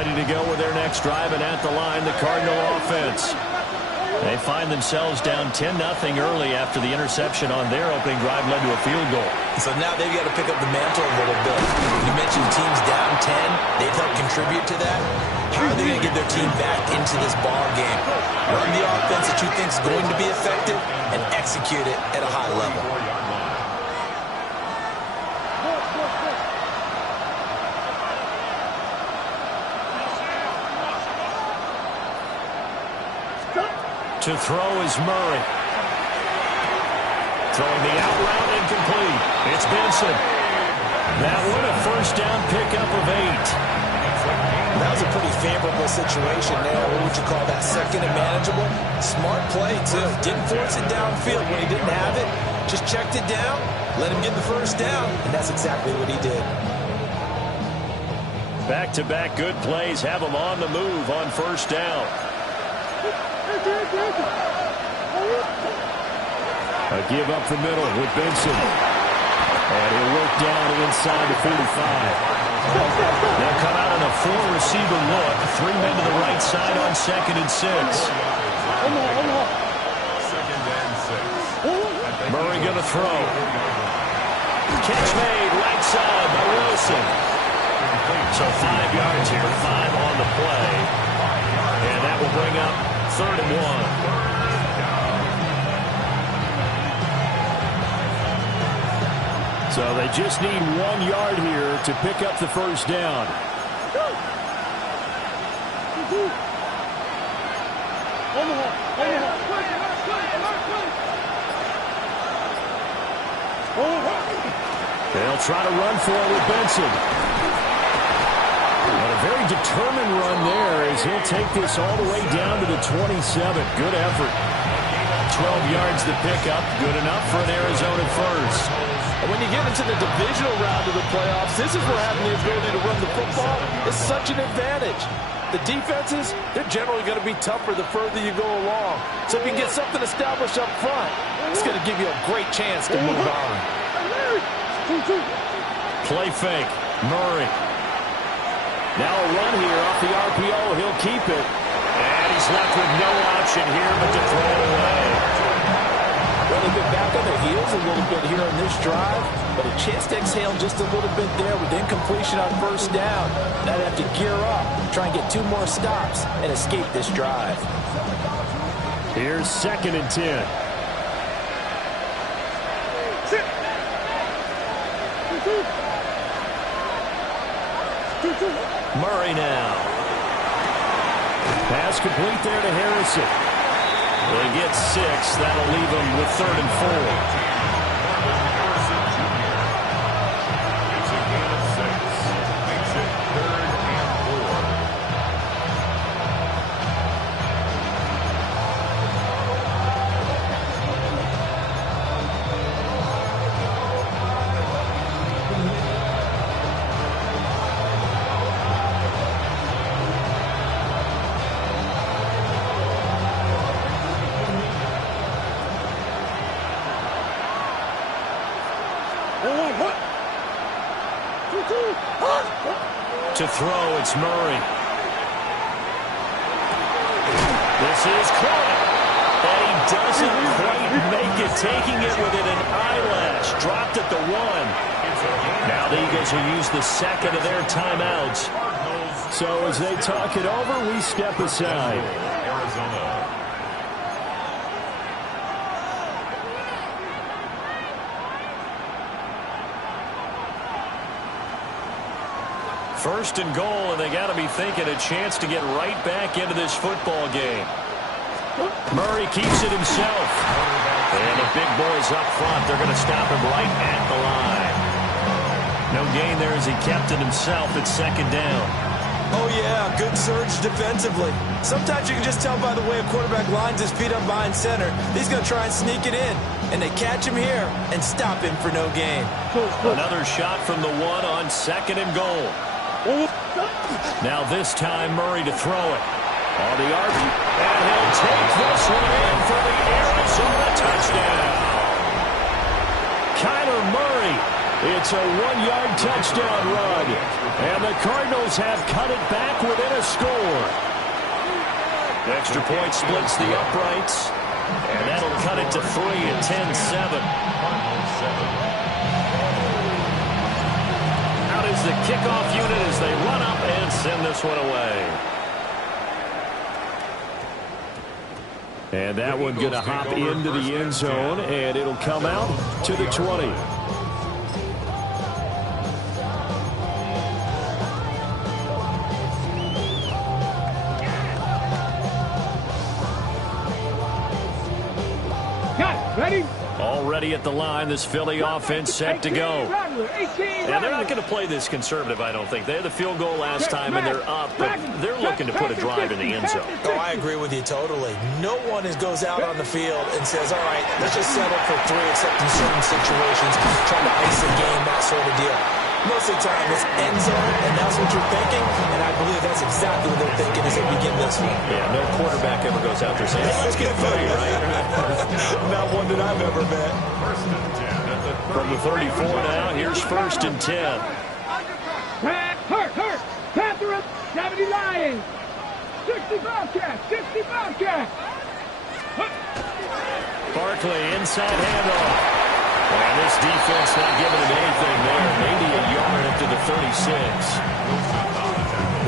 Ready to go with their next drive, and at the line, the Cardinal offense. They find themselves down 10-0 early after the interception on their opening drive led to a field goal. So now they've got to pick up the mantle a little bit. You mentioned teams down 10. They've helped contribute to that. How are they going to get their team back into this ball game? Run the offense that you think is going to be effective and execute it at a high level. To throw is Murray. Throwing the out route, incomplete. It's Benson. That one a first down pickup of 8. That was a pretty favorable situation there. What would you call that? Second and manageable? Smart play, too. Didn't force it downfield when he didn't have it. Just checked it down, let him get the first down, and that's exactly what he did. Back-to-back good plays have him on the move on first down. A give up the middle with Benson. And he'll work down inside the 45. They'll come out in a 4-receiver look. 3 men to the right side on 2nd and 6. Murray going to throw. Catch made right side by Wilson. So 5 yards here, 5 on the play. And that will bring up 3rd and 1. So they just need 1 yard here to pick up the first down. They'll try to run for it with Benson. And a very determined run there as he'll take this all the way down to the 27. Good effort. 12 yards to pick up. Good enough for an Arizona first. And when you get into the divisional round of the playoffs, this is where having the ability to run the football is such an advantage. The defenses, they're generally going to be tougher the further you go along. So if you can get something established up front, it's going to give you a great chance to move on. Play fake. Murray. Now a run here off the RPO. He'll keep it. And he's left with no option here but to throw it away. Well, they've been back on their heels a little bit here on this drive, but a chance to exhale just a little bit there with incompletion on first down. Now they have to gear up, try and get 2 more stops, and escape this drive. Here's 2nd and 10. Murray now. Pass complete there to Harrison. They get 6. That'll leave them with 3rd and 4. To throw, it's Murray. This is caught. And he doesn't quite make it, taking it within an eyelash. Dropped at the 1. Now the Eagles will use the 2nd of their timeouts. So as they talk it over, we step aside. First and goal, and they got to be thinking a chance to get right back into this football game. Murray keeps it himself. And the big boys up front, they're going to stop him right at the line. No gain there as he kept it himself at 2nd down. Oh, yeah, good surge defensively. Sometimes you can just tell by the way a quarterback lines his feet up behind center. He's going to try and sneak it in. And they catch him here and stop him for no gain. Another shot from the 1 on 2nd and goal. Now this time Murray to throw it. On the RB. And he'll take this one in for the Arizona touchdown. Kyler Murray. It's It's a one-yard touchdown run. And the Cardinals have cut it back within a score. Extra point splits the uprights. And that'll cut it to 3 at 10-7. Out is the kickoff unit as they run up and send this one away. And that one going to hop into the end zone, and it'll come out to the 20. Ready? Already at the line, this Philly offense set to go. And they're not going to play this conservative, I don't think. They had the field goal last time, and they're up, but they're looking to put a drive in the end zone. Oh, I agree with you totally. No one goes out on the field and says, all right, let's just settle for 3, except in certain situations, trying to ice a game, that sort of deal. Most of the time, it's end zone, and that's what you're thinking, and I believe that's exactly what they're thinking as they begin this one. Yeah, no quarterback ever goes out there saying, hey, let's get 3, right? Not one that I've ever met. From the 34 now, here's 1st and 10. Hurt. Panther, 70 Lions. 60 Bobcats. Barkley, inside handoff. And this defense not giving him anything there. Maybe a yard up to the 36.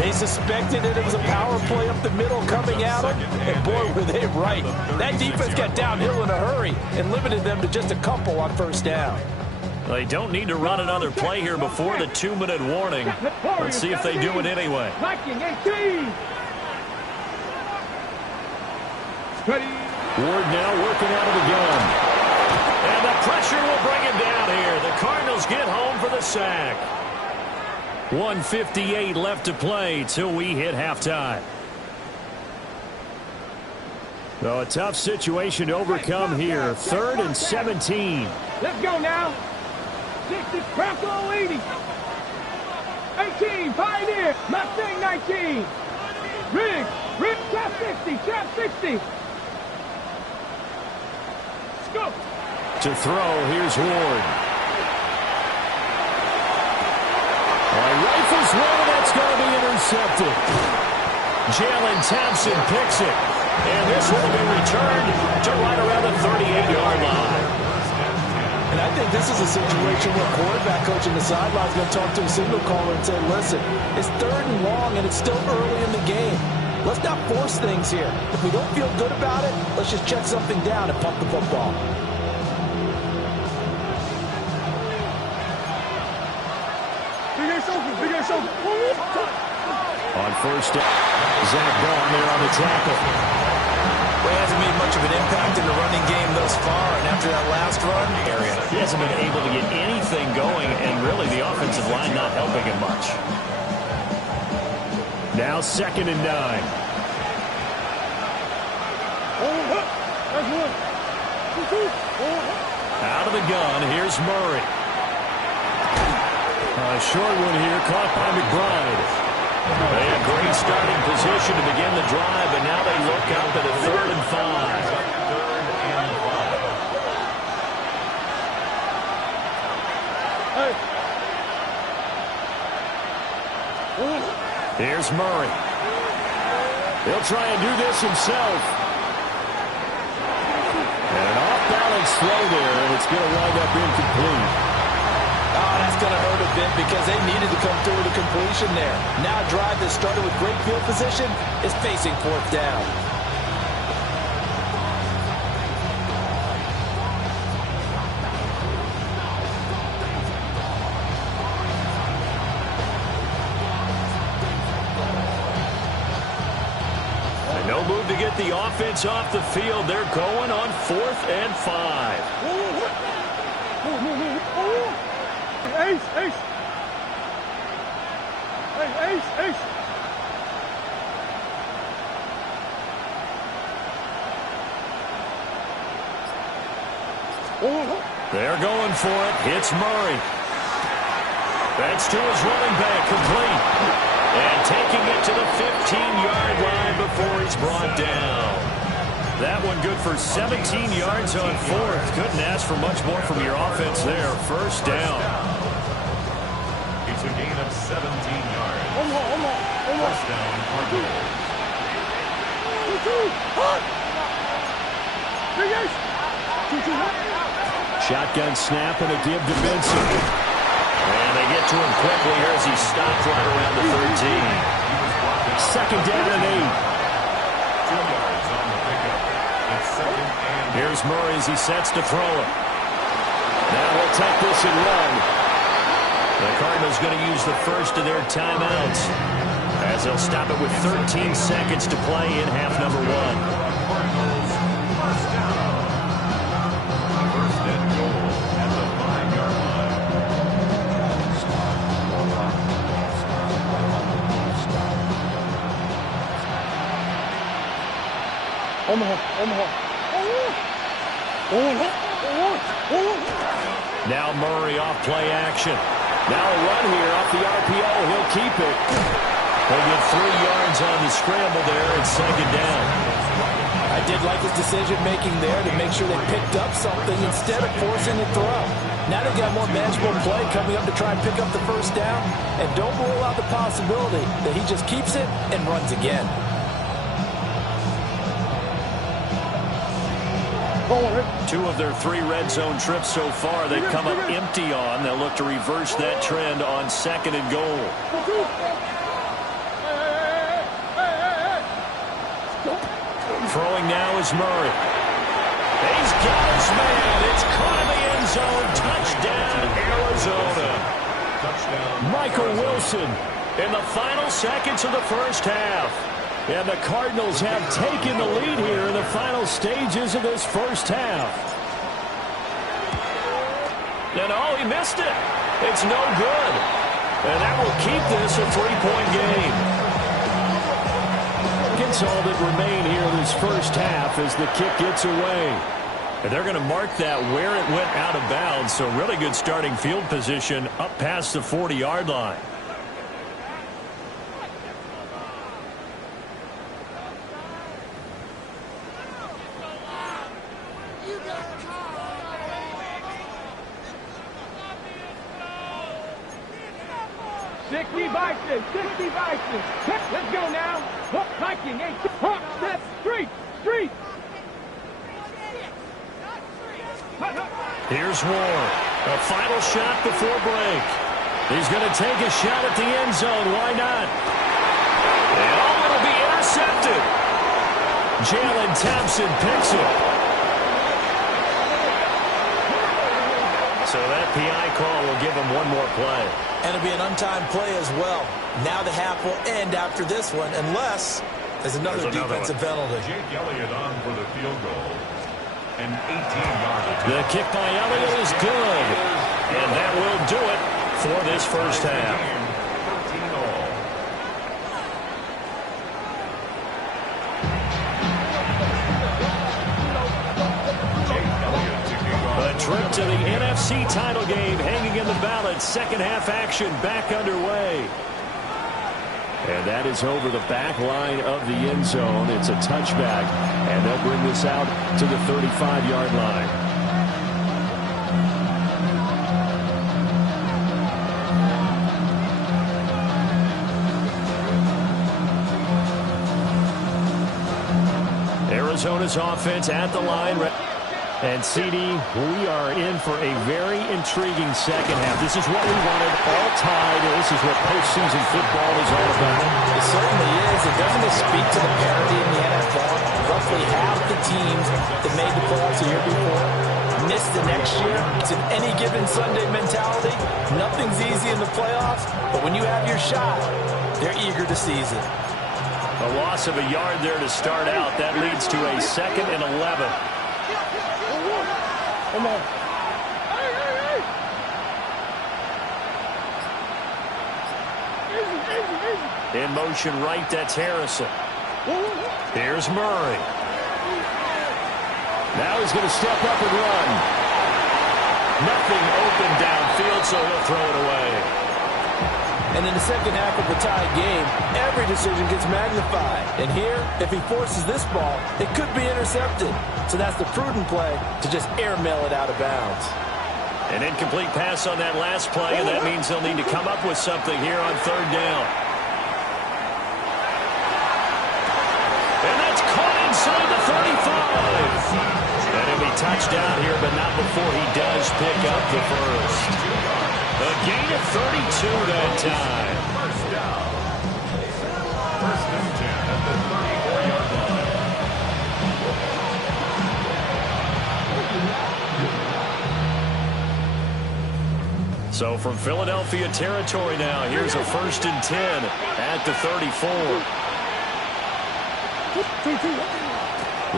They suspected it was a power play up the middle coming at them. And boy, were they right. That defense got downhill in a hurry and limited them to just a couple on 1st down. They don't need to run another play here before the 2-minute warning. Let's see if they do it anyway. Ward now working out of the gun. And the pressure will bring him down here. The Cardinals get home for the sack. 1:58 left to play till we hit halftime. So a tough situation to overcome here. 3rd and 17. Let's go now. 60, Bronco 80. 18, Pioneer, Mustang 19. Riggs, Trap 60. Let's go. To throw, here's Ward. Rifles one, and that's going to be intercepted. Jalen Thompson picks it. And this will be returned to right around the 38-yard line. And I think this is a situation where quarterback coach in the sideline is going to talk to a signal caller and say, listen, it's 3rd and long, and it's still early in the game. Let's not force things here. If we don't feel good about it, let's just check something down and pump the football. On 1st down, Zach Bond there on the tackle. Well, he hasn't made much of an impact in the running game thus far, and after that last run area, he hasn't been able to get anything going, and really the offensive line not helping him much. Now 2nd and 9. Out of the gun, here's Murray. A short one here, caught by McBride. A great starting position to begin the drive, but now they look up at a 3rd and 5. Here's Murray. He'll try and do this himself. And an off-balance throw there, and it's going to wind up incomplete. Oh, that's going to hurt a bit because they needed to come through with a completion there. Now a drive that started with great field position is facing 4th down. And no move to get the offense off the field. They're going on 4th and 5. Ace. They're going for it. Hits Murray. That's to his running back, complete. And taking it to the 15-yard line before he's brought down. That one good for 17 yards on 4th. Couldn't ask for much more from your offense there. 1st down. 17 yards. First down, Cardinals. Shotgun snap and a give to Benson. And they get to him quickly here as he stopped right around the 13. Second down and 8. 2 yards on the pickup. It's second and... Here's Murray as he sets to throw it. Now we'll take this and run. The Cardinals going to use the first of their timeouts as they'll stop it with 13 seconds to play in half number 1. Cardinals, first down. First and goal at the 5-yard line. Now Murray off play action. Now a run here off the RPO. He'll keep it. They'll get 3 yards on the scramble there and second down. I did like his decision-making there to make sure they picked up something instead of forcing the throw. Now they've got more manageable play coming up to try and pick up the first down. And don't rule out the possibility that he just keeps it and runs again. 2 of their 3 red zone trips so far they've come up empty on. They'll look to reverse that trend on second and goal. Throwing now is Murray. He's got his man. It's caught in the end zone. Touchdown, Arizona. Touchdown. Michael Wilson in the final seconds of the first half. And the Cardinals have taken the lead here in the final stages of this first half. And oh, he missed it. It's no good. And that will keep this a 3-point game. Gets all that remain here in this first half as the kick gets away. And they're going to mark that where it went out of bounds. So really good starting field position up past the 40-yard line. Let's go now. Hook, hiking, hook, step, street. Here's Ward. A final shot before break. He's going to take a shot at the end zone. Why not? And oh, it'll be intercepted. Jalen Thompson picks it. So that PI call will give him one more play. And it'll be an untimed play as well. Now the half will end after this one, unless there's another defensive penalty. Jake Elliott on for the field goal. An 18-yard attempt. The kick by Elliott is good. And that will do it for this first half. 13-all. Jake Elliott to kick off. A trip to the NFC title game hanging in the balance. Second half action back underway. And that is over the back line of the end zone. It's a touchback, and they'll bring this out to the 35-yard line. Arizona's offense at the line. And CD, we are in for a very intriguing second half. This is what we wanted, all tied. This is what postseason football is all about. It certainly is. And doesn't it speak to the parity in the NFL? Roughly half the teams that made the playoffs the year before missed the next year. It's an any given Sunday mentality. Nothing's easy in the playoffs, but when you have your shot, they're eager to seize it. A loss of a yard there to start out. That leads to a 2nd and 11. Come on. Easy. In motion right, that's Harrison. Here's Murray. Now he's going to step up and run. Nothing open downfield, so he'll throw it away. And in the second half of the tied game, every decision gets magnified. And here, if he forces this ball, it could be intercepted. So that's the prudent play to just airmail it out of bounds. An incomplete pass on that last play, and that means they'll need to come up with something here on third down. And that's caught inside the 35. And he'll be touched down here, but not before he does pick up the first. A gain of 32 that time. First down. First and 10 at the 34-yard line. So from Philadelphia territory now, here's a 1st and 10 at the 34.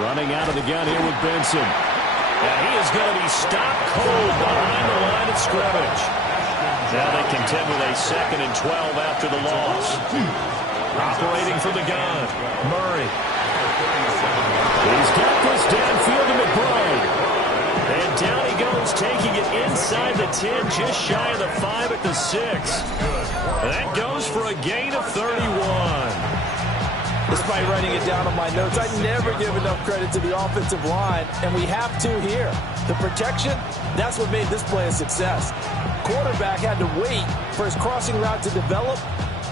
Running out of the gun here with Benson. And he is going to be stopped cold behind the line of scrimmage. Now they contend with a 2nd and 12 after the loss. Operating from the gun, Murray. He's got this downfield to McBride. And down he goes, taking it inside the 10, just shy of the 5 at the 6. That goes for a gain of 31. Despite writing it down on my notes, I never give enough credit to the offensive line, and we have to here. The protection, that's what made this play a success. Quarterback had to wait for his crossing route to develop,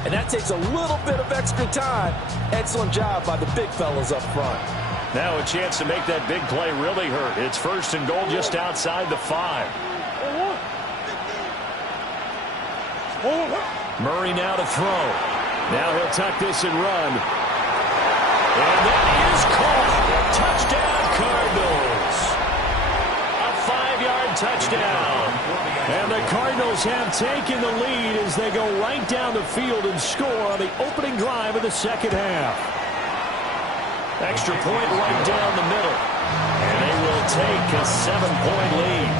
and that takes a little bit of extra time. Excellent job by the big fellas up front. Now a chance to make that big play really hurt. It's 1st and goal just outside the 5. Murray now to throw. Now he'll tuck this and run. And that is caught. Touchdown, Cardinals. A 5-yard touchdown. And the Cardinals have taken the lead as they go right down the field and score on the opening drive of the second half. Extra point right down the middle. And they will take a 7-point lead.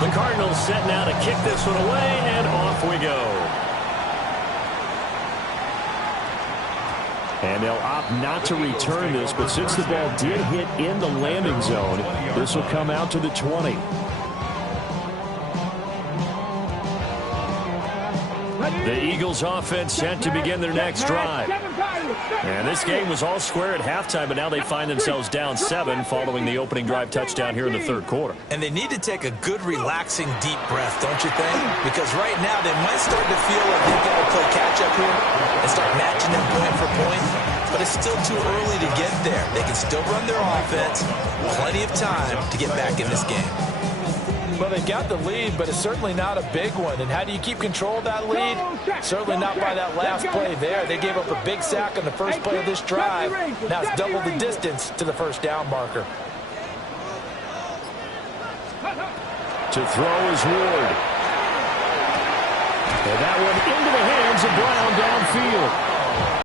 The Cardinals set now to kick this one away, and off we go. And they'll opt not to return this, but since the ball did hit in the landing zone, this will come out to the 20. The Eagles offense set to begin their next drive. And this game was all square at halftime, but now they find themselves down 7 following the opening drive touchdown here in the third quarter. And they need to take a good, relaxing, deep breath, don't you think? Because right now they might start to feel like they've got to play catch-up here and start matching them point for point. But it's still too early to get there. They can still run their offense. Plenty of time to get back in this game. Well, they got the lead, but it's certainly not a big one. And how do you keep control of that lead? Certainly not by that last play there. They gave up a big sack on the first play of this drive. Now it's double the distance to the first down marker. To throw is Ward. And that one into the hands of Brown downfield.